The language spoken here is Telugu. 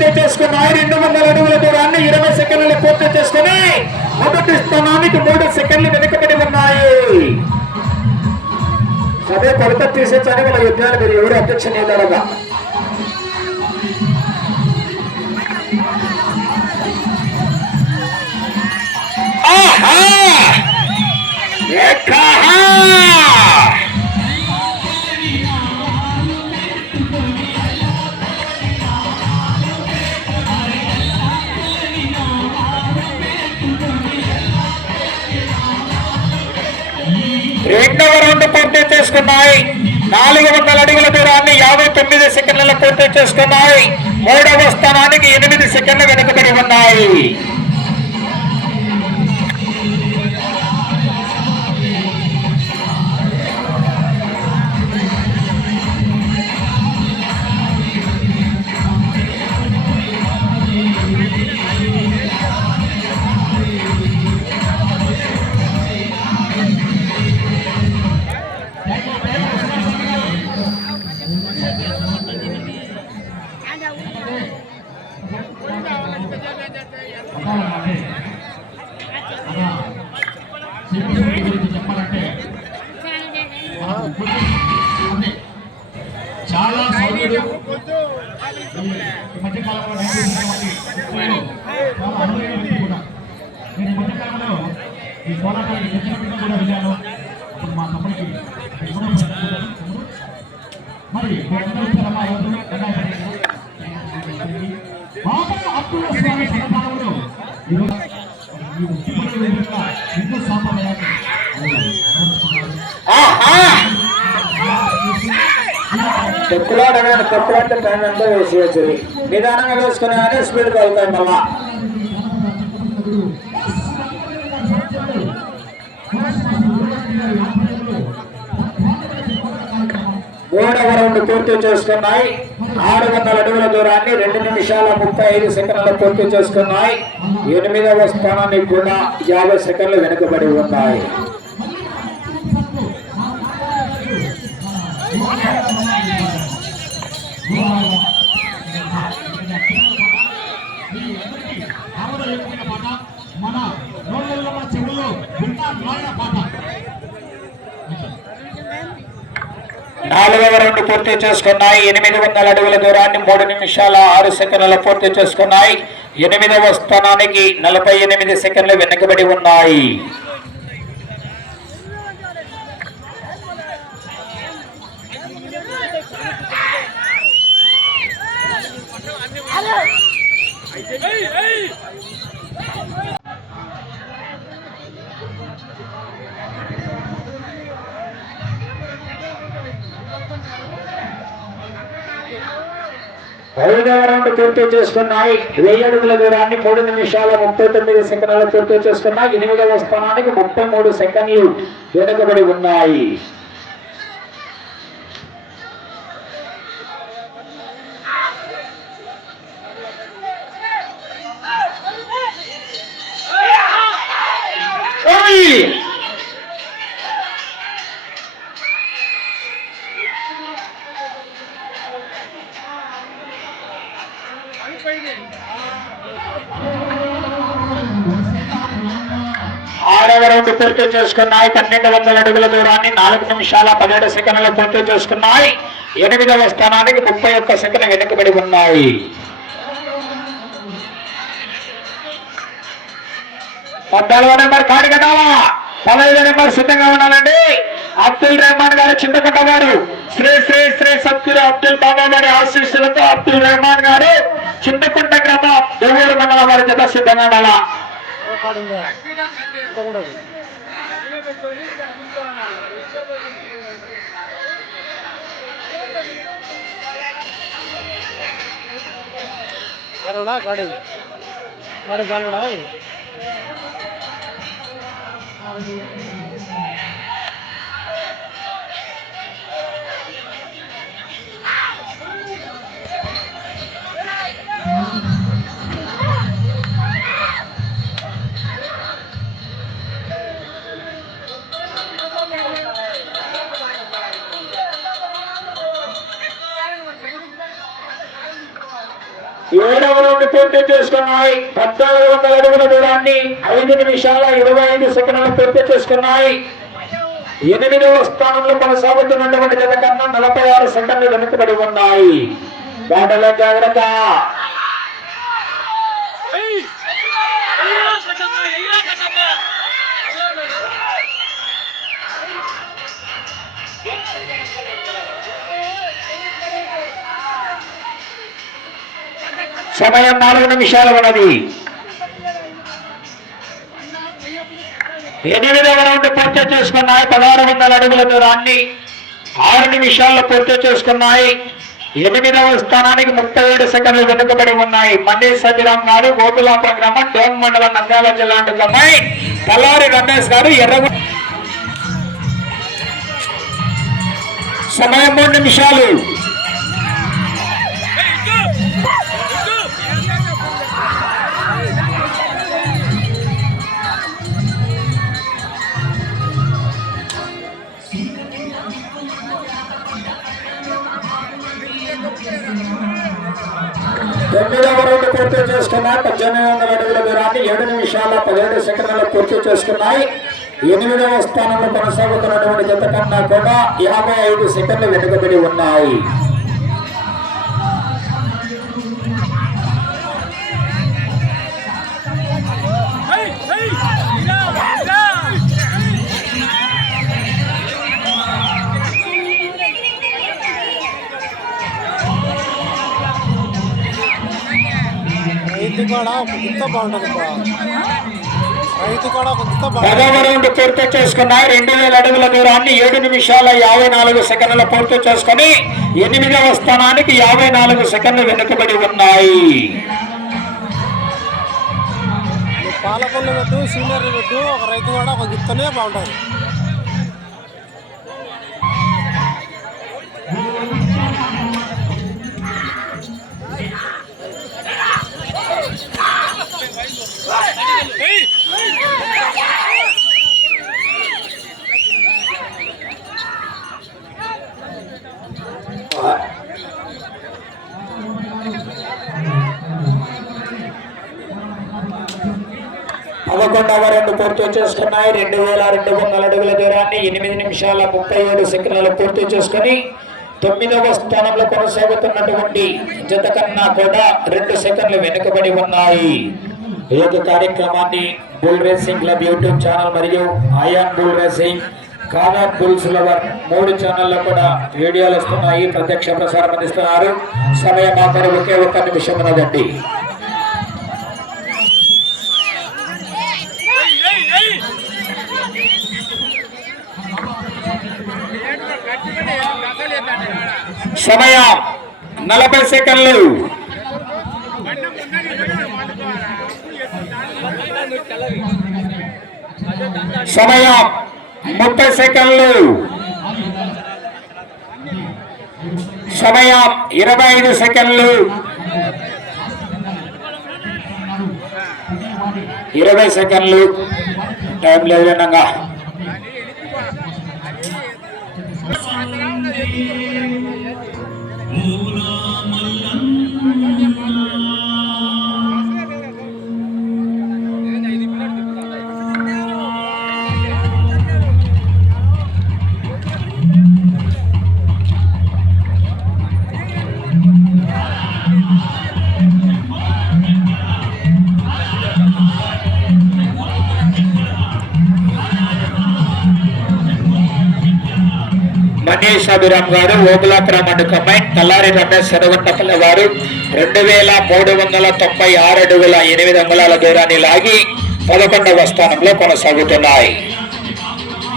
వందల అడుగుల దూరాన్ని ఇరవై సెకండ్లు పూర్తి చేసుకుని మొదటి స్థానానికి మూడు సెకండ్లు వెనుకబడి ఉన్నాయి. అదే కొలత తీసేచ్చానికి మన యుద్ధాలు మీరు ఎవరు అధ్యక్ష నేతలుగా? ఆహా! రెండవ రౌండ్ పూర్తి చేసుకున్నాయి. నాలుగు వందల అడుగుల దూరాన్ని యాభై తొమ్మిది సెకండ్లలో పూర్తి చేసుకున్నాయి. మూడవ స్థానానికి ఎనిమిది సెకండ్లు వెనుకబడి ఉన్నాయి. ఈ మధ్యకాలంలో నేర్చుకున్నటువంటి ముప్పైలో చాలా అనువైన వ్యక్తి కూడా నేను ఈ మధ్యకాలంలో ఈ కోలాటానికి దక్షిణ కూడా వెళ్ళాను అప్పుడు మా తమ్ముడికి మరి మీరందరూ అబ్దుల్ స్వామి సన్నిధానంలో ఈరోజు ఈ ఉట్టిపల్లి హిందూ సాంప్రదాయాన్ని అనుసరిస్తున్నారు. ఆహా! తొక్కులాడగానే తొక్కులాడితే టైం ఎంతో వేసేయచ్చు నిదానంగా వేసుకునే కానీ స్పీడ్ వెళ్తాయి మళ్ళా మూడవ రౌండ్ పూర్తి చేసుకున్నాయి ఆరు వందల అడుగుల దూరాన్ని రెండు నిమిషాల ముప్పై ఐదు సెకండ్లు పూర్తి చేసుకున్నాయి ఎనిమిదవ స్థానానికి కూడా యాభై సెకండ్లు వెనుకబడి ఉన్నాయి పాట మన నోళ్ళల్లో మన చెవుల్లో వింటా నాయన పాట నాలుగవ రౌండ్ పూర్తి చేసుకున్నాయి. ఎనిమిది వందల అడుగుల దూరాన్ని మూడు నిమిషాల ఆరు సెకండ్ల పూర్తి చేసుకున్నాయి. ఎనిమిదవ స్థానానికి నలభై ఎనిమిది సెకండ్లు వెనుకబడి ఉన్నాయి. ఐదవ రౌండ్ పూర్తి చేసుకున్నాయి. వెయ్యి అడుగుల దూరాన్ని మూడు నిమిషాల ముప్పై తొమ్మిది సెకండ్లు పూర్తి చేసుకున్నాయి. ఎనిమిదవ స్థానానికి ముప్పై మూడు సెకండ్లు వెనుకబడి ఉన్నాయి. పూర్తి చేసుకున్నాయి. పన్నెండు వందల అడుగుల దూరాన్ని నాలుగు నిమిషాల పదిహేడు సెకండ్లు పూర్తి చేసుకున్నాయి. ఎనిమిదవ స్థానానికి ముప్పై ఒక్క సెకండ్ వెనుకబడి ఉన్నాయి. పద్నాలుగో నెంబర్ కాడి కట్టాలా పదహైదు నెంబర్ సిద్ధంగా ఉండాలండి. అబ్దుల్ రెహమాన్ గారు చింతకుంట గారు శ్రీ శ్రీ శ్రీ సత్యులు అబ్దుల్ బాబా గారి ఆశీస్సులతో అబ్దుల్ రెహమాన్ గారు చింతకుంట గ్రామ దేవుడు మండలం వారి చేత సిద్ధంగా ఉండాలా? கருடா கடு. கடு கருடா పూర్తి చేసుకున్నాయి. పద్నాలుగు వందల అడుగుల దూరాన్ని ఐదు నిమిషాల ఇరవై ఐదు సెకండ్లు పూర్తి చేసుకున్నాయి. ఎనిమిదవ స్థానంలో కొనసాగుతున్నటువంటి జత కన్నా నలభై ఆరు సెకండ్లు వెనుకబడి ఉన్నాయి. బాటలో జాగ్రత్త. సమయం నాలుగు నిమిషాలు ఉన్నది. ఎనిమిదవ రౌండ్ పూర్తి చేసుకున్నాయి? పదహారు వందల అడుగుల దూరాన్ని ఆరు నిమిషాల్లో పూర్తి చేసుకున్నాయి. ఎనిమిదవ స్థానానికి ముప్పై ఏడు సెకండ్లు వెనుకబడి ఉన్నాయి. మన్నీ సత్యరామ్ గారు గోకులాపురం గ్రామం డోన్ మండలం నంద్యాల జిల్లా అమ్మాయి పల్లారి రమేష్ గారు ఎర్రగు సమయం మూడు నిమిషాలు. పూర్తి పద్దెనిమిది వందల అడుగుల దూరాన్ని ఏడు నిమిషాల పదిహేడు సెకండ్లలో పూర్తి చేసుకున్నాయి. ఎనిమిదవ స్థానంలో కొనసాగుతున్నటువంటి జత కన్నా కూడా యాభై ఐదు సెకండ్లు వెనుకబడి ఉన్నాయి. కూడా ఒక బాగుంటుంది. రైతు కూడా ఒక గుత్త బాగుంటుంది. పూర్తి చేసుకున్నాయి. రెండు వేల అడుగుల దూరాన్ని ఏడు నిమిషాల యాభై నాలుగు సెకండ్ల పూర్తి చేసుకుని ఎనిమిదవ స్థానానికి యాభై నాలుగు సెకండ్లు వెనుకబడి ఉన్నాయి. పాలకొల్లు పెట్టు సీనియర్ పెట్టు ఒక రైతు కూడా ఒక గుత్తనే బాగుంటుంది. పదకొండవ రెండు పూర్తి చేసుకున్నాయి. రెండు వేల రెండు వందల అడుగుల దూరాన్ని ఎనిమిది నిమిషాల ముప్పై ఏడు సెకండ్లు పూర్తి చేసుకుని తొమ్మిదవ స్థానంలో కొనసాగుతున్నటువంటి జత కన్నా కూడా రెండు సెకండ్లు వెనుకబడి ఉన్నాయి. ఈ యొక్క కార్యక్రమాన్ని bull racing club YouTube channel మరియు Ayaan bull racing corner bulls lover మూడు ఛానల్లో కూడా వీడియోలు వస్తున్నాయి. ప్రత్యక్ష ప్రసారం అందిస్తున్నారు. సమయం ఆఖరి ఒకే ఒక్క నిమిషం ఉన్నదండి సమయం నలభై సెకండ్లు. సమయం ముప్పై సెకండ్లు. సమయం ఇరవై ఐదు సెకండ్లు. ఇరవై సెకండ్లు. టైం లేదు మనీష్ అభిరామ్ గారు ఓబులాపురం అడ్డుకమ్మాయి తల్లారి రమేష్ సెరగొండపల్లి వారు రెండు వేల మూడు వందల తొంభై ఆరు అడుగుల ఎనిమిది అంగుళాల దూరాన్ని లాగి పదకొండవ స్థానంలో కొనసాగుతున్నాయి.